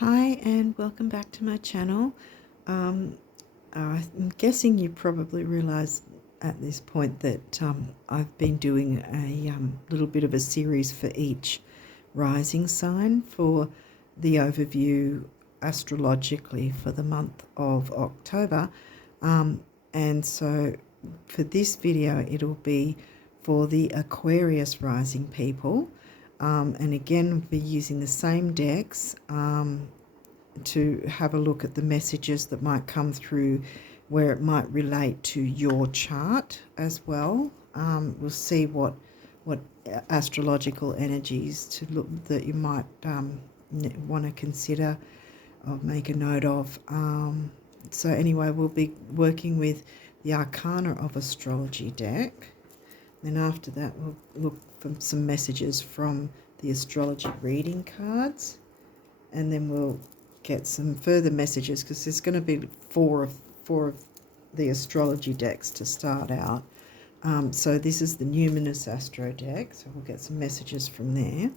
Hi and welcome back to my channel. I'm guessing you probably realised at this point that I've been doing a little bit of a series for each rising sign for the overview astrologically for the month of October. And so for this video it'll be for the Aquarius rising people. And again, we'll be using the same decks to have a look at the messages that might come through where it might relate to your chart as well. We'll see what astrological energies to look that you might want to consider or make a note of. So anyway, we'll be working with the Arcana of Astrology deck. Then after that, we'll look for some messages from the astrology reading cards, and then we'll get some further messages because there's going to be four of the astrology decks to start out. So this is the Numinous Astro deck, so we'll get some messages from there.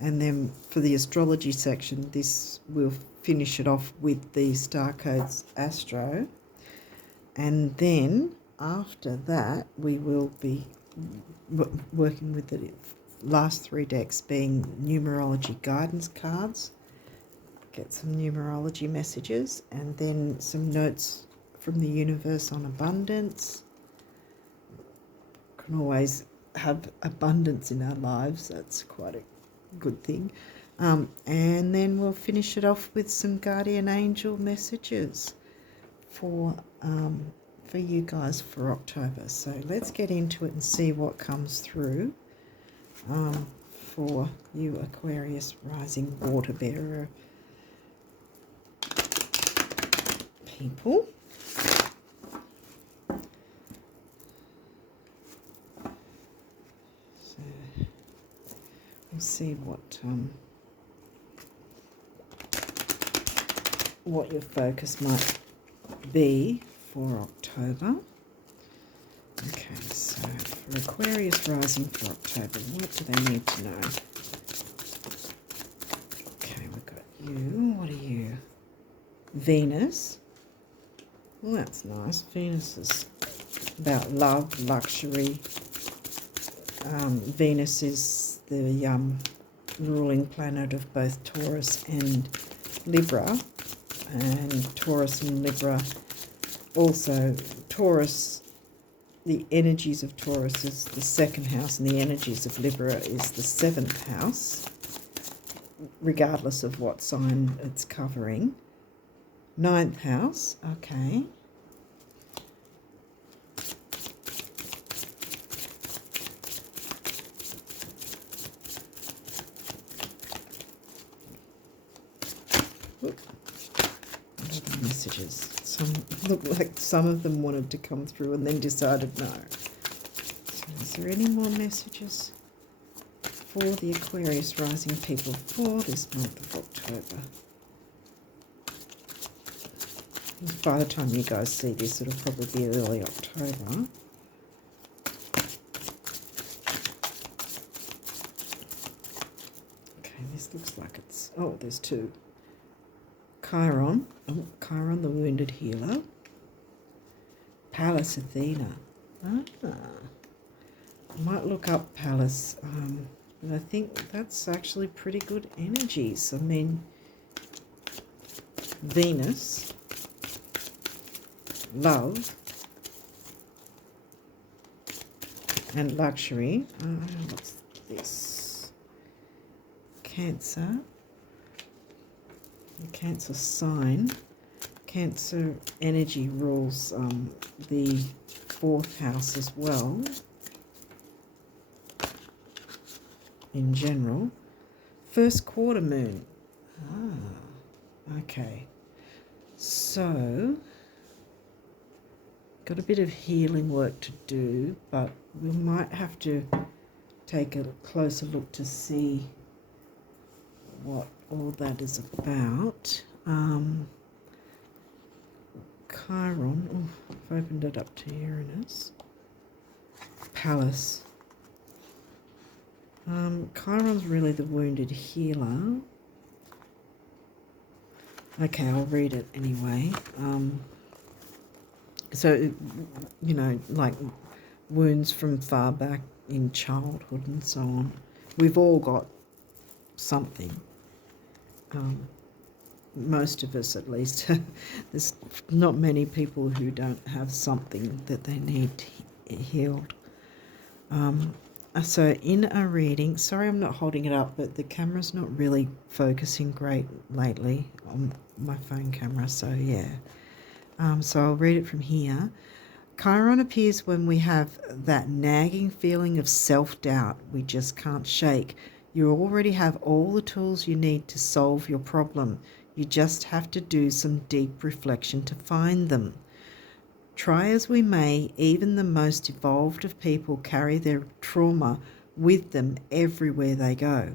And then for the astrology section, this will finish it off with the Star Codes Astro. And then after that, we will be working with the last three decks being numerology guidance cards. Get some numerology messages and then some notes from the universe on abundance. Can always have abundance in our lives. That's quite a good thing. And then we'll finish it off with some guardian angel messages for you guys for October. So let's get into it and see what comes through for you Aquarius rising water bearer people. So we'll see what your focus might be for October. Okay, so for Aquarius rising for October, what do they need to know? Okay, we've got you. What are you? Venus. Well, that's nice. Venus is about love, luxury. Venus is the ruling planet of both Taurus and Libra. And Taurus and Libra also, Taurus, the energies of Taurus is the second house and the energies of Libra is the seventh house, regardless of what sign it's covering. Ninth house, okay. Messages. Some look like some of them wanted to come through and then decided no. So is there any more messages for the Aquarius rising people for this month of October? By the time you guys see this, it'll probably be early October. Okay, this looks like it's... Oh, there's two. Chiron. Oh, Chiron, the wounded healer. Pallas Athena. I might look up Pallas, but I think that's actually pretty good energies. I mean, Venus, love, and luxury. What's this? Cancer. The Cancer sign. Cancer energy rules the fourth house as well, in general. First quarter moon. Okay. So, got a bit of healing work to do, but we might have to take a closer look to see what all that is about. Chiron, I've opened it up to Uranus. Pallas. Chiron's really the wounded healer. Okay, I'll read it anyway. So, you know, like wounds from far back in childhood and so on. We've all got something. Most of us, at least. There's not many people who don't have something that they need healed. So in a reading, sorry I'm not holding it up, but the camera's not really focusing great lately on my phone camera, so yeah. So I'll read it from here. Chiron appears when we have that nagging feeling of self-doubt we just can't shake. You already have all the tools you need to solve your problem. You just have to do some deep reflection to find them. Try as we may, even the most evolved of people carry their trauma with them everywhere they go.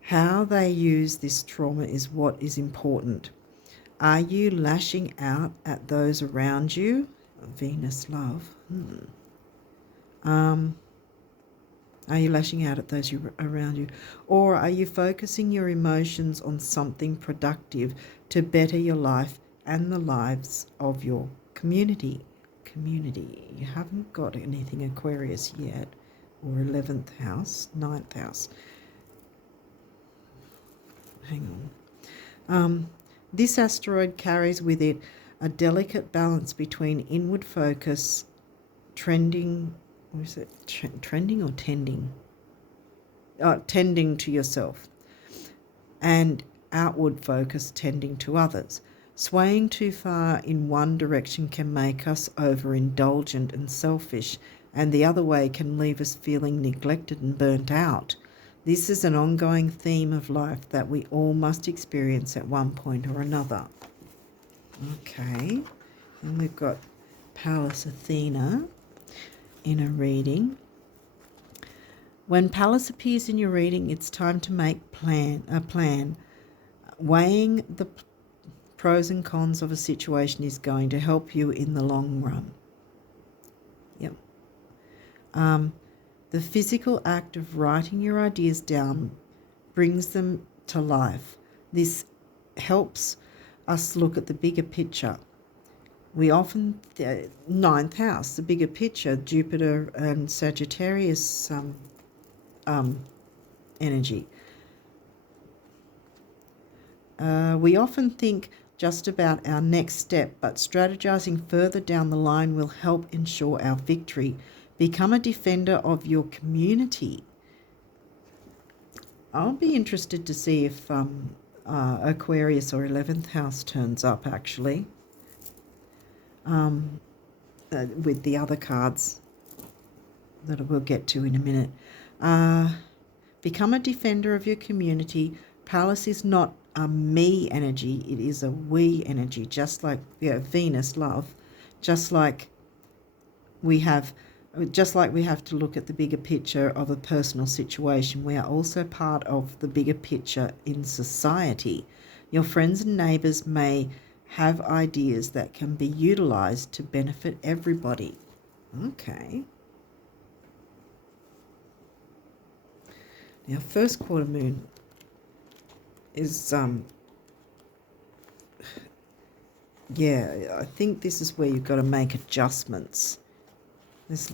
How they use this trauma is what is important. Are you lashing out at those around you? Venus love. Are you lashing out at those around you? Or are you focusing your emotions on something productive to better your life and the lives of your community? You haven't got anything Aquarius yet, or 11th house, 9th house. Hang on. This asteroid carries with it a delicate balance between inward focus, trending or tending? Tending to yourself, and outward focus, tending to others. Swaying too far in one direction can make us overindulgent and selfish, and the other way can leave us feeling neglected and burnt out. This is an ongoing theme of life that we all must experience at one point or another. Okay, and we've got Pallas Athena in a reading. When Pallas appears in your reading, it's time to make a plan. Weighing the pros and cons of a situation is going to help you in the long run. Yep. The physical act of writing your ideas down brings them to life. This helps us look at the bigger picture. We often, ninth house, the bigger picture, Jupiter and Sagittarius energy. We often think just about our next step, but strategizing further down the line will help ensure our victory. Become a defender of your community. I'll be interested to see if Aquarius or 11th house turns up, actually, with the other cards that we'll get to in a minute. Become a defender of your community. Pallas is not a me energy, it is a we energy, just like Venus love, just like we have to look at the bigger picture of a personal situation. We are also part of the bigger picture in society. Your friends and neighbours may have ideas that can be utilised to benefit everybody. Okay. Now, first quarter moon is, I think this is where you've got to make adjustments. This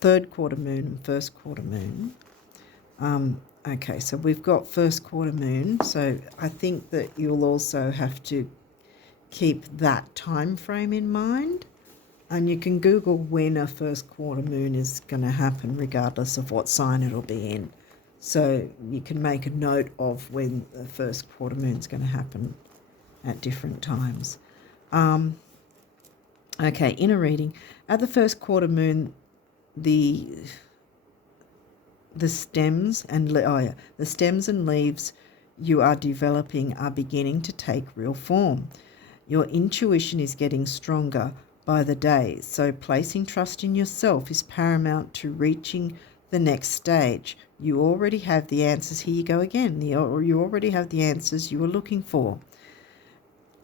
third quarter moon and first quarter moon. Okay, so we've got first quarter moon, so I think that you'll also have to keep that time frame in mind. And you can Google when a first quarter moon is going to happen, regardless of what sign it'll be in. So you can make a note of when the first quarter moon is going to happen at different times. Okay, in a reading, at the first quarter moon, the stems and leaves you are developing are beginning to take real form. Your intuition is getting stronger by the day, so placing trust in yourself is paramount to reaching the next stage. You already have the answers. Here you go again. You already have the answers you were looking for.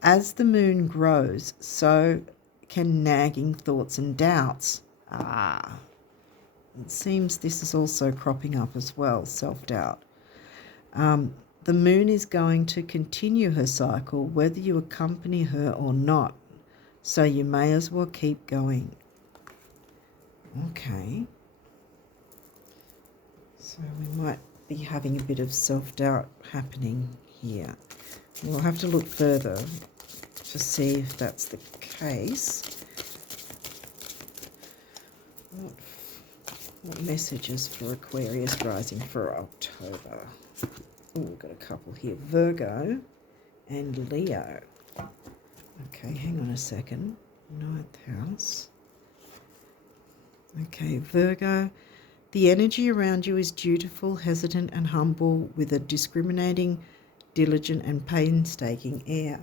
As the moon grows, so can nagging thoughts and doubts. It seems this is also cropping up as well, self-doubt. the moon is going to continue her cycle whether you accompany her or not. So you may as well keep going. Okay. So we might be having a bit of self-doubt happening here. We'll have to look further to see if that's the case. What messages for Aquarius rising for October? Oh, we've got a couple here. Virgo and Leo. Okay, hang on a second. 9th house. Okay, Virgo. The energy around you is dutiful, hesitant and humble with a discriminating, diligent and painstaking air.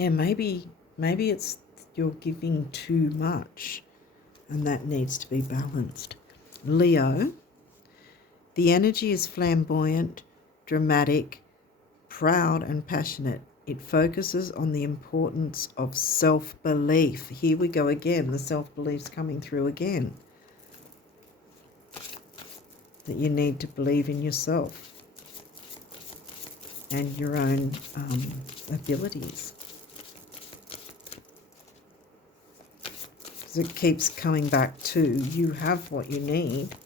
And maybe it's you're giving too much and that needs to be balanced. Leo, the energy is flamboyant, dramatic, proud and passionate. It focuses on the importance of self-belief. Here we go again, the self-belief's coming through again. That you need to believe in yourself and your own abilities. It keeps coming back to you have what you need,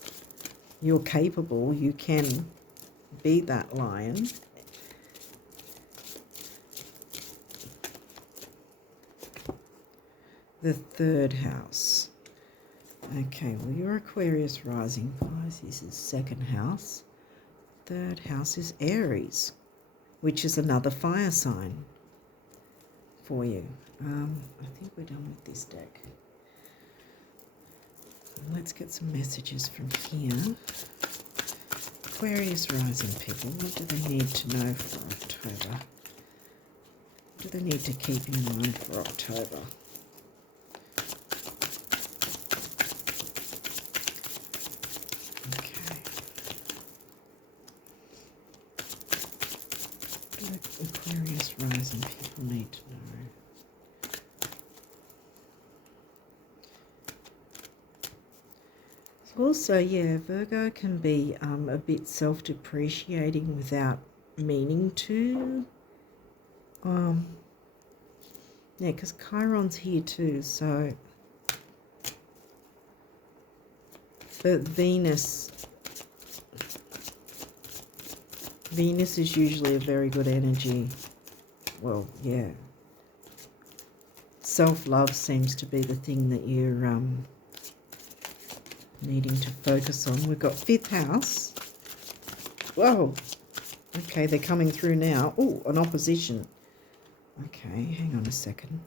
you're capable, you can be that lion. The 3rd house. Okay, well you're Aquarius rising, guys. This is 2nd house. 3rd house is Aries, which is another fire sign for you. I think we're done with this deck. Let's get some messages from here. Aquarius rising people, what do they need to know for October? What do they need to keep in mind for October? Okay. What do Aquarius rising people need to know? Also, yeah, Virgo can be a bit self-depreciating without meaning to. Yeah, because Chiron's here too, so. But Venus is usually a very good energy. Well, yeah. Self-love seems to be the thing that you're needing to focus on. We've got 5th house. Whoa. Okay, they're coming through now. Oh, an opposition. Okay, hang on a second.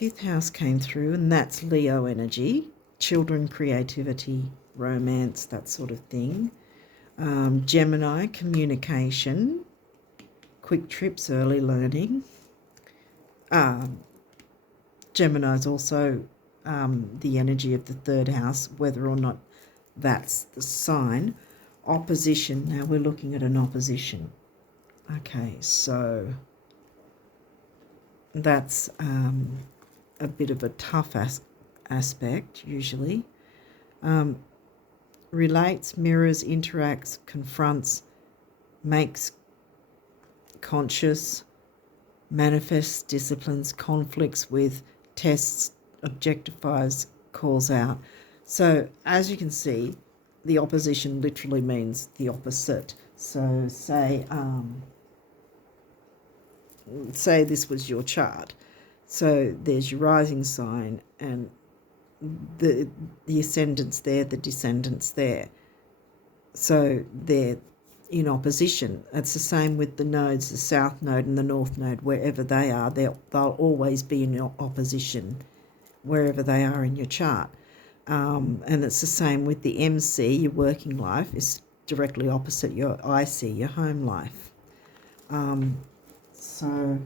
5th house came through, and that's Leo energy. Children, creativity, romance, that sort of thing. Gemini, communication. Quick trips, early learning. Gemini's also the energy of the 3rd house, whether or not that's the sign. Opposition. Now we're looking at an opposition. Okay, so that's a bit of a tough aspect usually. Relates, mirrors, interacts, confronts, makes conscious, manifests, disciplines, conflicts with, tests, objectifies, calls out. So as you can see, the opposition literally means the opposite. So say this was your chart. So there's your rising sign and the ascendant's there, the descendant's there. So they're in opposition. It's the same with the nodes, the south node and the north node. Wherever they are, they'll always be in your opposition wherever they are in your chart. And it's the same with the MC, your working life, is directly opposite your IC, your home life. So,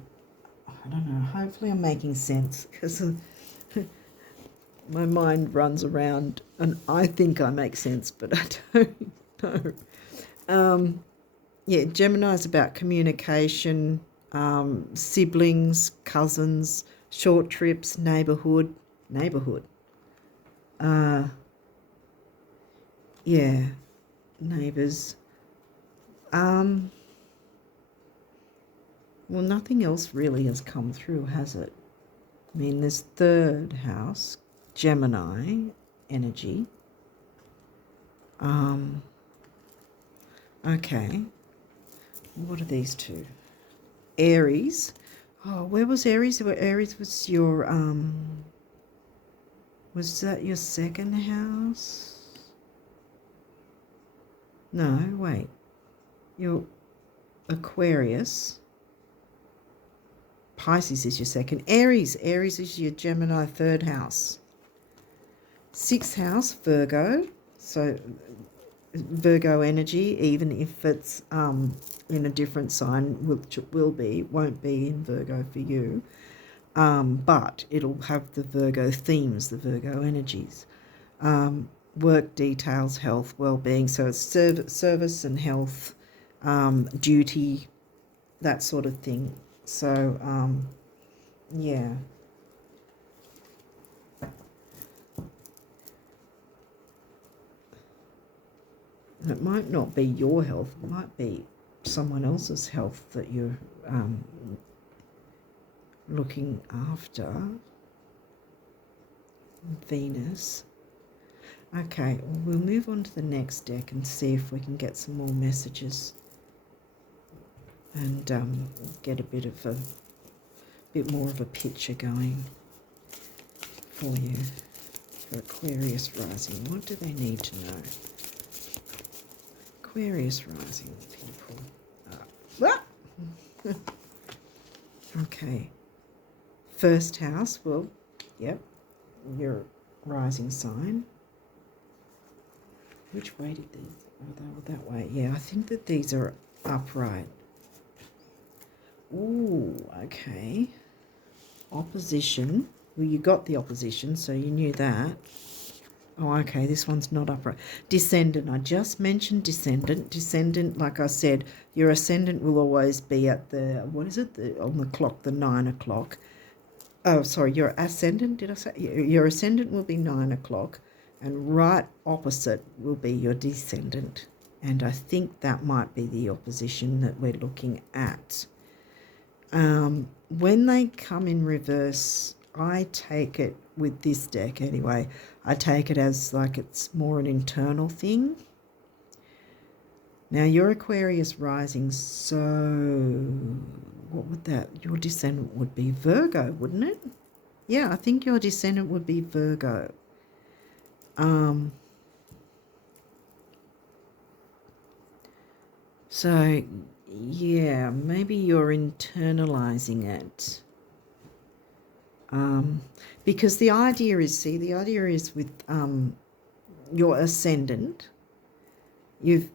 I don't know, hopefully I'm making sense because my mind runs around and I think I make sense, but I don't know. Yeah, Gemini is about communication, siblings, cousins, short trips, neighbourhood. Yeah, neighbours. Well, nothing else really has come through, has it? I mean, there's third house, Gemini energy. Okay. What are these two? Aries. Oh, where was Aries? Aries was your, was that your second house? No, wait. Your Aquarius. Pisces is your second. Aries is your Gemini third house. Sixth house, Virgo. So Virgo energy, even if it's in a different sign, which it won't be in Virgo for you. But it'll have the Virgo themes, the Virgo energies. Work details, health, well-being. So it's service and health, duty, that sort of thing. So, yeah. It might not be your health. It might be someone else's health that you're looking after. Venus. Okay, well, we'll move on to the next deck and see if we can get some more messages and get a bit more of a picture going for you for Aquarius rising. What do they need to know? Aquarius rising people. Okay. First house, well, yep, your rising sign. Which way did these? Oh, they were that way. Yeah, I think that these are upright. Ooh, okay. Opposition. Well, you got the opposition, so you knew that. Oh, okay, this one's not upright. Descendant. I just mentioned descendant. Descendant, like I said, your ascendant will always be at the, what is it, on the clock, the 9 o'clock. Oh, sorry, your ascendant, did I say? Your ascendant will be 9 o'clock, and right opposite will be your descendant. And I think that might be the opposition that we're looking at. When they come in reverse, I take it, with this deck anyway, I take it as like it's more an internal thing. Now, your Aquarius rising, so what would that, your descendant would be Virgo, wouldn't it? Yeah, I think your descendant would be Virgo. So, yeah, maybe you're internalizing it. Because the idea is with your ascendant, you've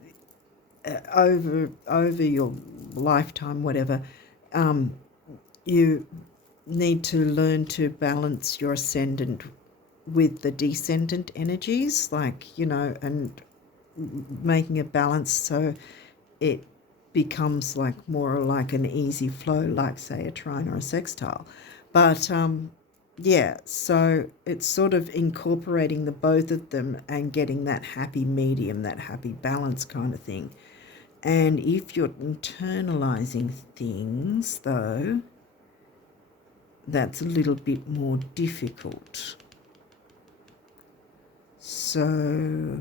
over your lifetime, whatever, you need to learn to balance your ascendant with the descendant energies, like, and making a balance so it becomes like more like an easy flow, like say a trine or a sextile. But yeah, so it's sort of incorporating the both of them and getting that happy medium, that happy balance kind of thing. And if you're internalizing things, though, that's a little bit more difficult. So,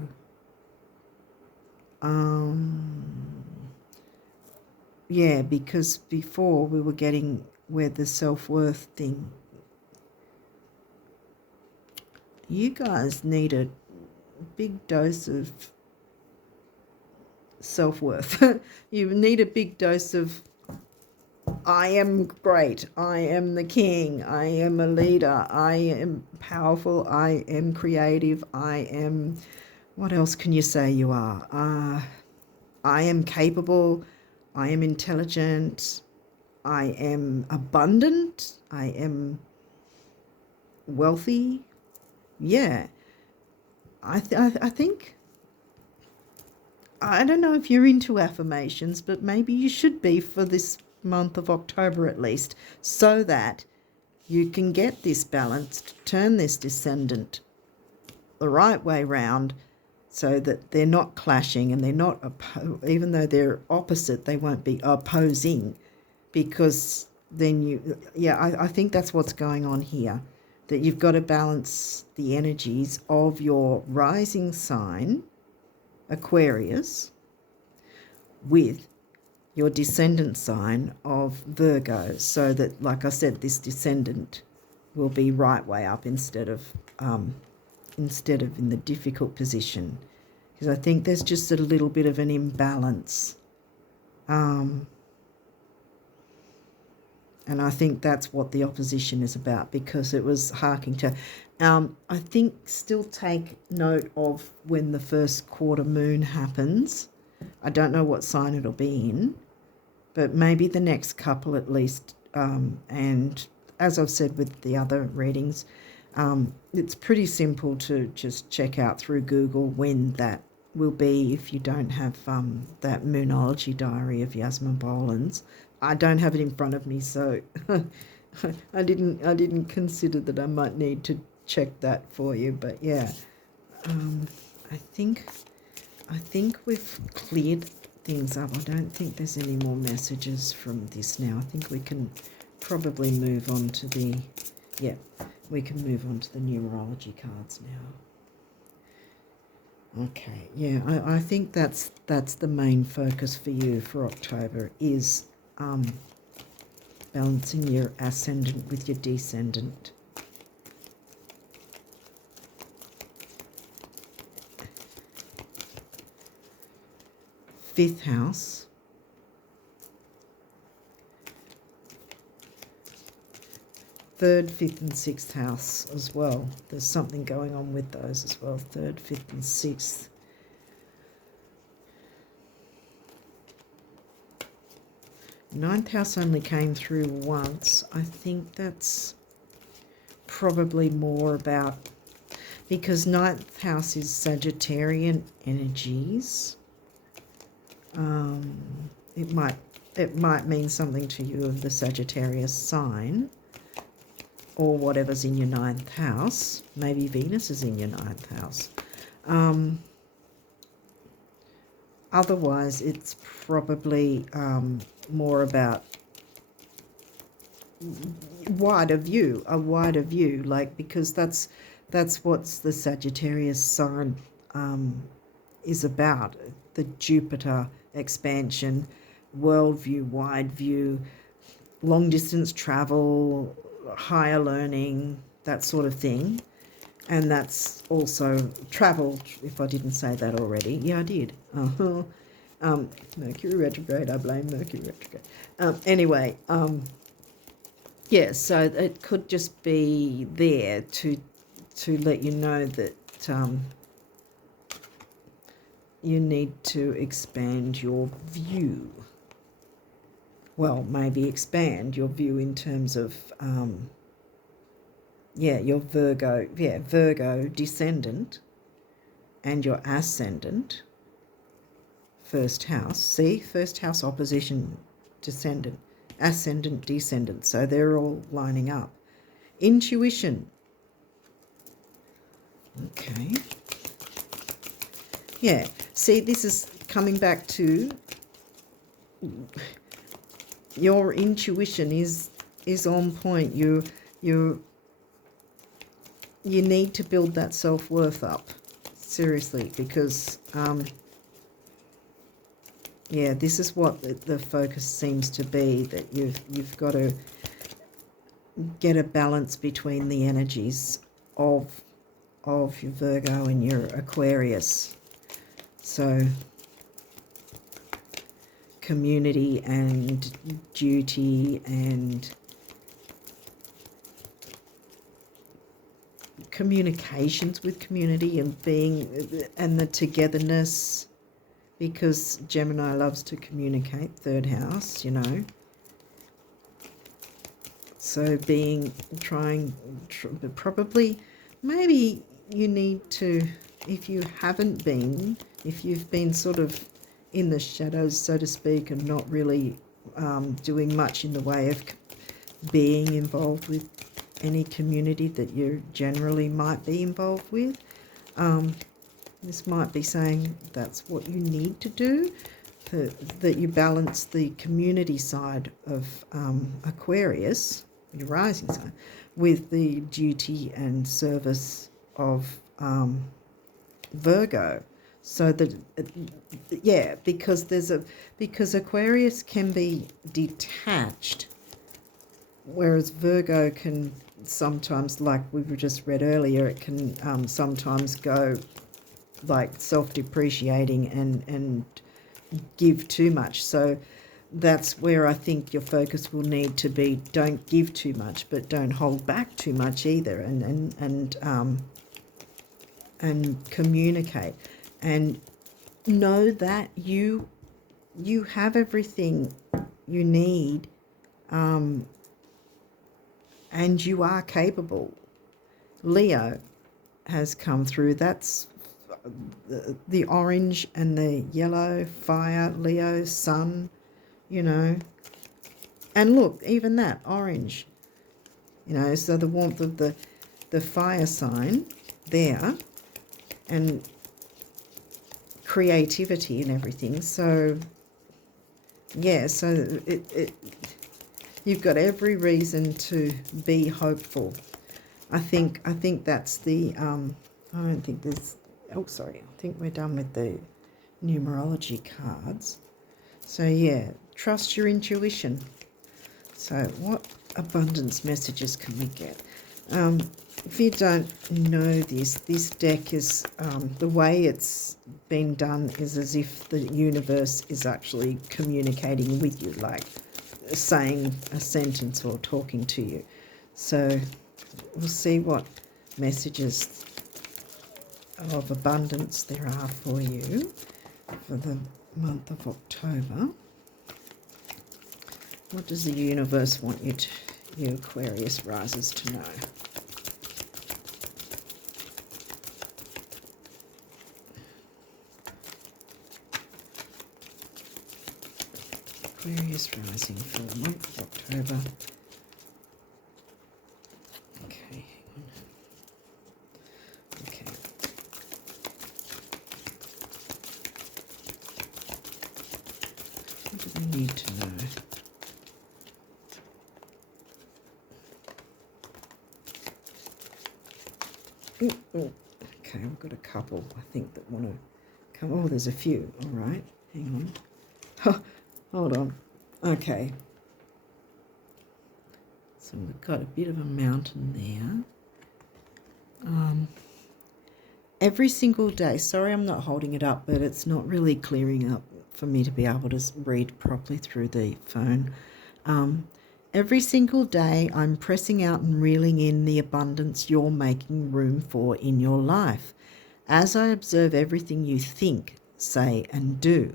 yeah, because before we were getting where the self-worth thing, you guys need a big dose of self-worth. You need a big dose of, I am great, I am the king, I am a leader, I am powerful, I am creative, I am, what else can you say you are? I am capable, I am intelligent, I am abundant, I am wealthy. Yeah, I think, I don't know if you're into affirmations, but maybe you should be for this month of October at least, so that you can get this balanced, turn this descendant the right way round, so that they're not clashing, and they're not, even though they're opposite, they won't be opposing, because then I think that's what's going on here, that you've got to balance the energies of your rising sign, Aquarius, with your descendant sign of Virgo, so that, like I said, this descendant will be right way up instead of in the difficult position, because I think there's just a little bit of an imbalance, and I think that's what the opposition is about, because it was harking to, I think still take note of when the first quarter moon happens. I don't know what sign it'll be in, but maybe the next couple at least, and as I've said with the other readings, it's pretty simple to just check out through Google when that will be if you don't have that Moonology diary of Yasmin Boland's. I don't have it in front of me, so I didn't consider that I might need to check that for you. But yeah, I think we've cleared things up. I don't think there's any more messages from this now. I think we can probably move on to the numerology cards now. Okay, yeah, I think that's the main focus for you for October, is balancing your ascendant with your descendant. Fifth house, third, fifth and sixth house as well. There's something going on with those as well. Third, fifth and sixth. Ninth house only came through once. I think that's probably more about, because ninth house is Sagittarian energies. It might mean something to you of the Sagittarius sign, or whatever's in your ninth house. Maybe Venus is in your ninth house. Otherwise, it's probably more about a wider view, like, because that's what's the Sagittarius sign is about, the Jupiter expansion, worldview, wide view, long distance travel, higher learning, that sort of thing. And that's also travel, if I didn't say that already. Yeah, I did. Mercury retrograde, I blame Mercury retrograde. Anyway, yeah, so it could just be there to let you know that you need to expand your view. Well, maybe expand your view in terms of, your Virgo descendant and your ascendant, first house. See, first house opposition descendant, ascendant descendant. So they're all lining up. Intuition. Okay. Yeah, see, this is coming back to your intuition is on point. You need to build that self-worth up, seriously, because this is what the focus seems to be, that you've got to get a balance between the energies of your Virgo and your Aquarius. So community and duty and communications with community and the togetherness, because Gemini loves to communicate, third house, you know. So probably, maybe you need to, if you've been sort of in the shadows, so to speak, and not really doing much in the way of being involved with any community that you generally might be involved with, This might be saying that's what you need to do, that you balance the community side of Aquarius, your rising sign, with the duty and service of Virgo. So that, yeah, because Aquarius can be detached, whereas Virgo can sometimes, like we just read earlier, it can sometimes go like self-depreciating and give too much. So that's where I think your focus will need to be. Don't give too much, but don't hold back too much either, and communicate, and know that you have everything you need, and you are capable. Leo has come through. That's the orange and the yellow, fire, Leo, sun, you know. And look, even that, orange, you know, so the warmth of the fire sign there, and creativity and everything. So, yeah, so you've got every reason to be hopeful. I think that's the, I don't think there's, oh, sorry, I think we're done with the numerology cards. So, yeah, trust your intuition. So, what abundance messages can we get? If you don't know this deck is, the way it's been done is as if the universe is actually communicating with you, like saying a sentence or talking to you. So, we'll see what messages of abundance there are for you for the month of October. What does the universe want you Aquarius risers to know? Aquarius rising for the month of October. Okay, hang on. Okay. What do they need to know? Okay, I've got a couple, I think, that want to come. Oh, there's a few. All right, hang on. Hold on. Okay. So we've got a bit of a mountain there. Every single day, sorry I'm not holding it up, but it's not really clearing up for me to be able to read properly through the phone. Every single day I'm pressing out and reeling in the abundance you're making room for in your life. As I observe everything you think, say and do.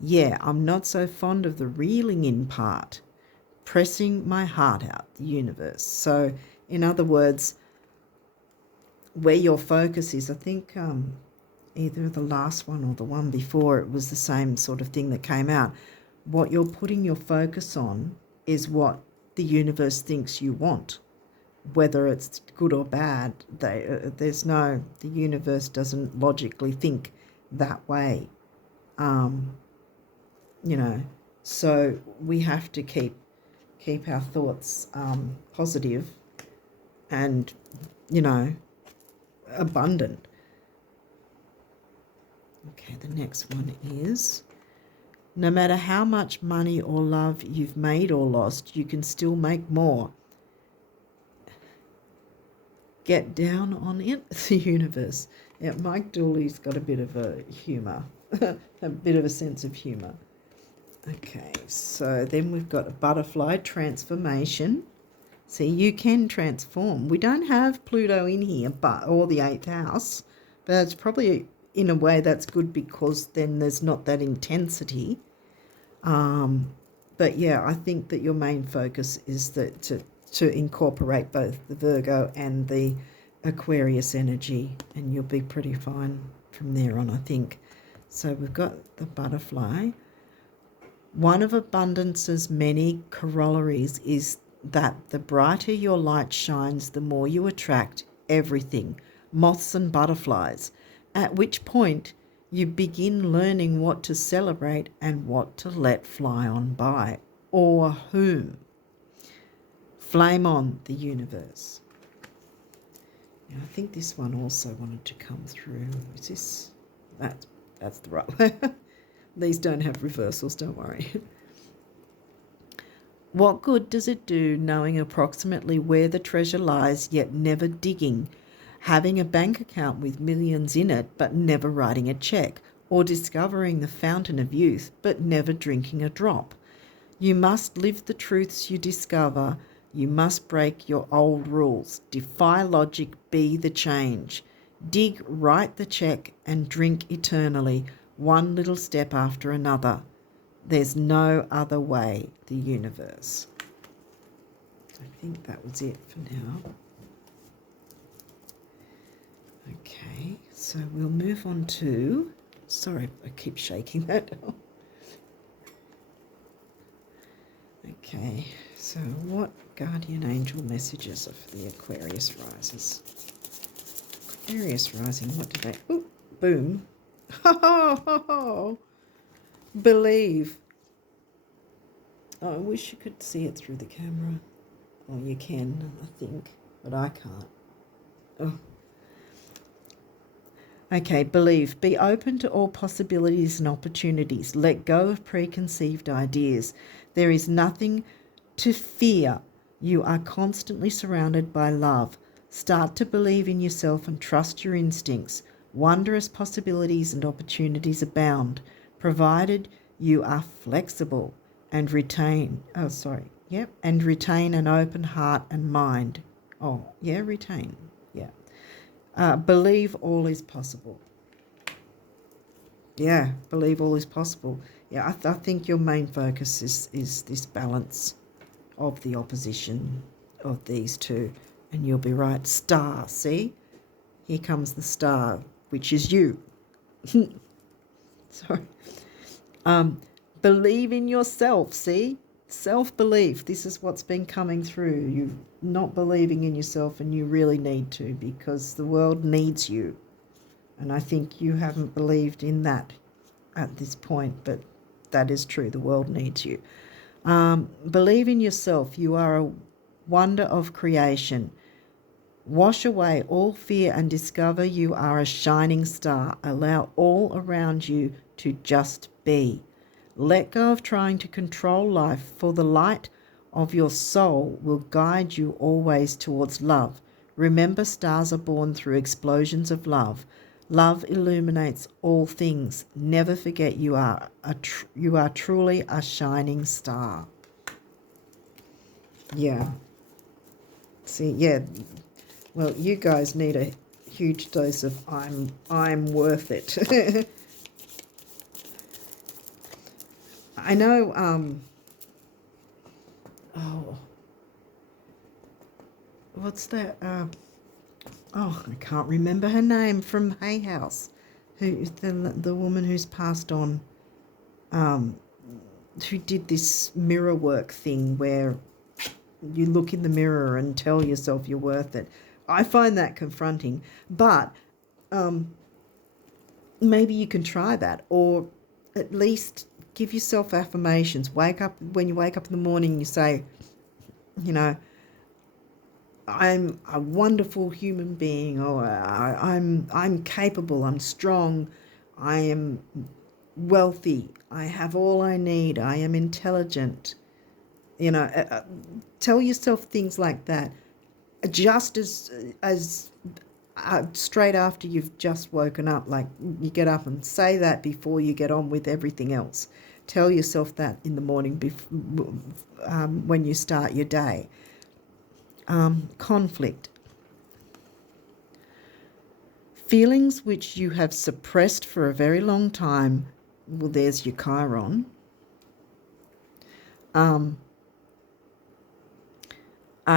Yeah, I'm not so fond of the reeling in part. Pressing my heart out, the universe. So, in other words, where your focus is, I think either the last one or the one before, it was the same sort of thing that came out. What you're putting your focus on is what the universe thinks you want, whether it's good or bad. The universe doesn't logically think that way, you know. So we have to keep our thoughts positive and, you know, abundant. Okay, the next one is, no matter how much money or love you've made or lost, you can still make more. Get down on it, the universe. Yeah, Mike Dooley's got a bit of a humour, a bit of a sense of humour. Okay, so then we've got a butterfly transformation. See, you can transform. We don't have Pluto in here, or the 8th house, but it's probably, in a way, that's good because then there's not that intensity. But yeah, I think that your main focus is that to incorporate both the Virgo and the Aquarius energy, and you'll be pretty fine from there on, I think. So we've got the butterfly. One of abundance's many corollaries is that the brighter your light shines, the more you attract everything, moths and butterflies. at which point you begin learning what to celebrate and what to let fly on by, or whom. Flame on, the universe. Now, I think this one also wanted to come through. Is this? That's the right way. These don't have reversals, don't worry. What good does it do knowing approximately where the treasure lies, yet never digging? Having a bank account with millions in it, but never writing a check, or discovering the fountain of youth, but never drinking a drop. You must live the truths you discover. You must break your old rules. Defy logic, be the change. Dig, write the check, and drink eternally, one little step after another. There's no other way, the universe. I think that was it for now. Okay, so we'll move on to, sorry, I keep shaking that. Okay, so what guardian angel messages are for the Aquarius risers? Aquarius rising, what do they, oh, boom. Believe. Oh, I wish you could see it through the camera. Oh, you can, I think, but I can't. Oh. Okay, believe. Be open to all possibilities and opportunities. Let go of preconceived ideas. There is nothing to fear. You are constantly surrounded by love. Start to believe in yourself and trust your instincts. Wondrous possibilities and opportunities abound, provided you are flexible and retain an open heart and mind. Retain. Believe all is possible. Yeah, believe all is possible. Yeah, I think your main focus is this balance of the opposition of these two. And you'll be right. Star, see? Here comes the star, which is you. Sorry. Believe in yourself, see? Self-belief. This is what's been coming through. You not believing in yourself, and you really need to, because the world needs you. And I think you haven't believed in that at this point, but that is true. The world needs you. Believe in yourself. You are a wonder of creation. Wash away all fear and discover you are a shining star. Allow all around you to just be. Let go of trying to control life, for the light of your soul will guide you always towards love. Remember, stars are born through explosions of love. Love illuminates all things. Never forget you are truly a shining star. Yeah. See, yeah. Well, you guys need a huge dose of I'm worth it. I know, what's that? I can't remember her name, from Hay House, who's the woman who's passed on, who did this mirror work thing where you look in the mirror and tell yourself you're worth it. I find that confronting, but maybe you can try that, or at least give yourself affirmations. When you wake up in the morning, you say, I'm a wonderful human being, or I'm capable, I'm strong, I am wealthy, I have all I need, I am intelligent. Tell yourself things like that, just as straight after you've just woken up. Like, you get up and say that before you get on with everything else. Tell yourself that in the morning when you start your day. Conflict. Feelings which you have suppressed for a very long time. Well, there's your Chiron. Are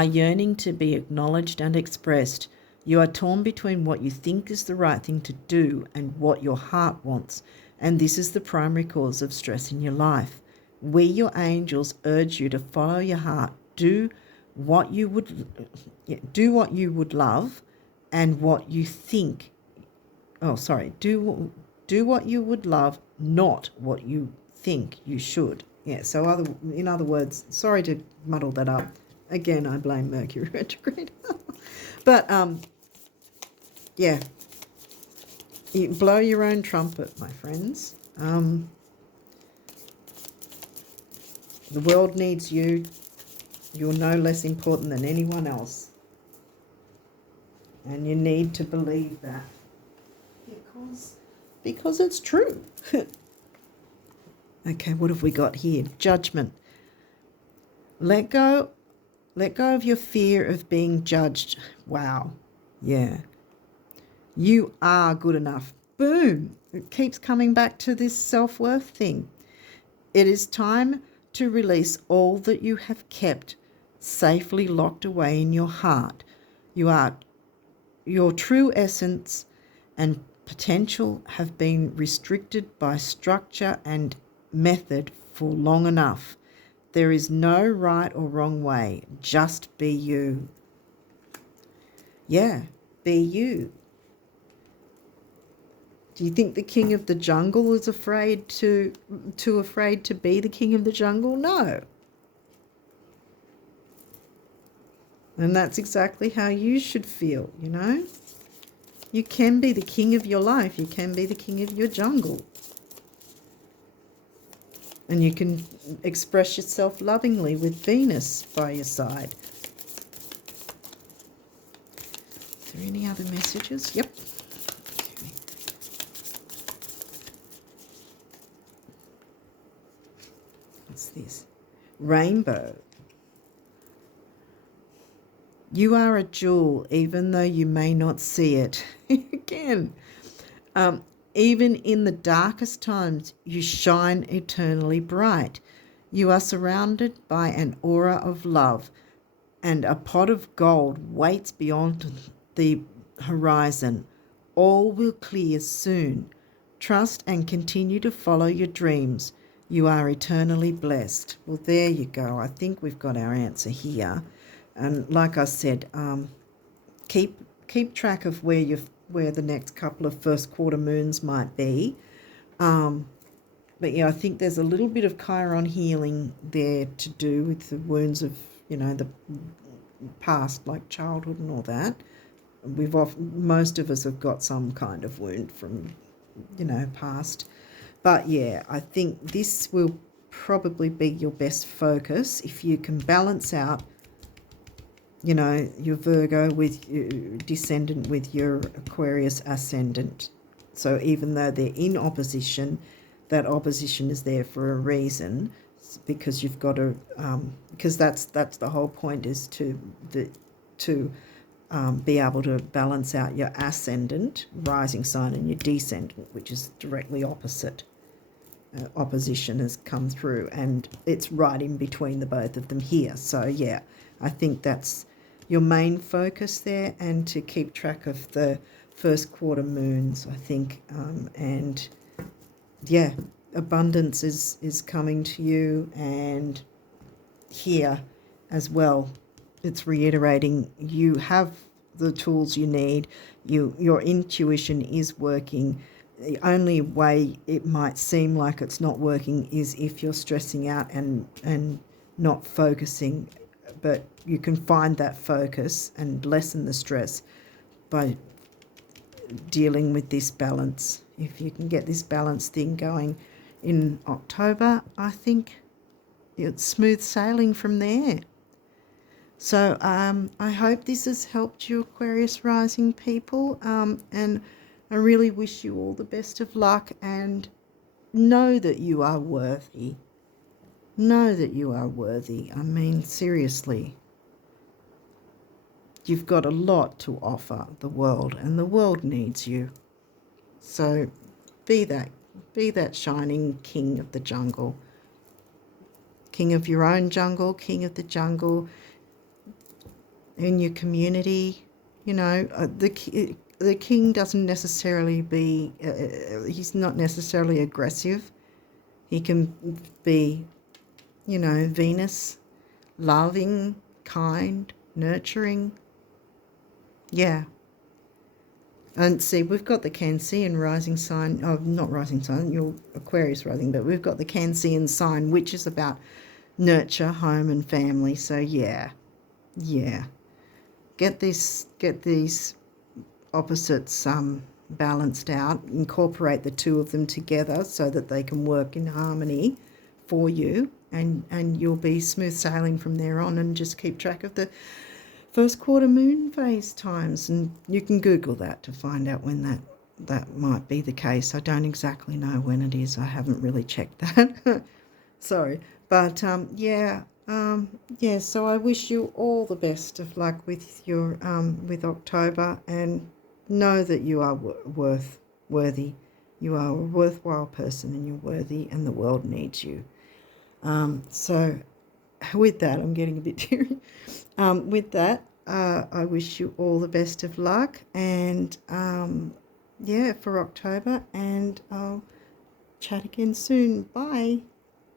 yearning to be acknowledged and expressed. You are torn between what you think is the right thing to do and what your heart wants, and this is the primary cause of stress in your life. We, your angels, urge you to follow your heart. Do what you would love and what you think do what you would love, not what you think you should. Yeah, so in other words, sorry to muddle that up. Again, I blame Mercury retrograde. But, yeah, you blow your own trumpet, my friends. The world needs you. You're no less important than anyone else. And you need to believe that. Because it's true. Okay, what have we got here? Judgment. Let go of your fear of being judged. Wow. Yeah. You are good enough. Boom. It keeps coming back to this self-worth thing. It is time to release all that you have kept safely locked away in your heart. Your true essence and potential have been restricted by structure and method for long enough. There is no right or wrong way. Just be you. Yeah, be you. Do you think the king of the jungle is afraid to be the king of the jungle? No. And that's exactly how you should feel, you know? You can be the king of your life. You can be the king of your jungle. And you can express yourself lovingly with Venus by your side. Is there any other messages? Yep. Okay. What's this? Rainbow. You are a jewel, even though you may not see it. Again, even in the darkest times, you shine eternally bright. You are surrounded by an aura of love, and a pot of gold waits beyond the horizon. All will clear soon. Trust and continue to follow your dreams. You are eternally blessed. Well, there you go. I think we've got our answer here. And like I said, keep track of where the next couple of first quarter moons might be. But yeah, I think there's a little bit of Chiron healing there to do with the wounds of, the past, like childhood and all that. Most of us have got some kind of wound from, past. But yeah, I think this will probably be your best focus if you can balance out your Virgo with your descendant with your Aquarius ascendant. So even though they're in opposition, that opposition is there for a reason, because you've got to, because that's the whole point, is to be able to balance out your ascendant, rising sign, and your descendant, which is directly opposite. Opposition has come through, and it's right in between the both of them here. So yeah, I think that's your main focus there, and to keep track of the first quarter moons, I think. And yeah, abundance is coming to you, and here as well, it's reiterating you have the tools you need. Your intuition is working. The only way it might seem like it's not working is if you're stressing out and not focusing. But you can find that focus and lessen the stress by dealing with this balance. If you can get this balance thing going in October, I think it's smooth sailing from there. So I hope this has helped you, Aquarius rising people, and I really wish you all the best of luck, and know that you are worthy. Know that you are worthy. I mean, seriously. You've got a lot to offer the world, and the world needs you. So be that shining king of the jungle. King of your own jungle, king of the jungle in your community. The king doesn't necessarily be, he's not necessarily aggressive. He can be, Venus, loving, kind, nurturing. Yeah. And see, we've got the Cancerian rising sign, oh, not rising sign, your Aquarius rising, but we've got the Cancerian sign, which is about nurture, home and family. So yeah. Get these opposites balanced out, incorporate the two of them together so that they can work in harmony for you, and you'll be smooth sailing from there on, and just keep track of the first quarter moon phase times, and you can Google that to find out when that might be the case. I don't exactly know when it is. I haven't really checked that. Sorry. But so I wish you all the best of luck with your with October, and know that you are worthy. You are a worthwhile person, and you're worthy, and the world needs you. So with that, I'm getting a bit teary. With that, I wish you all the best of luck, and for October, and I'll chat again soon. Bye.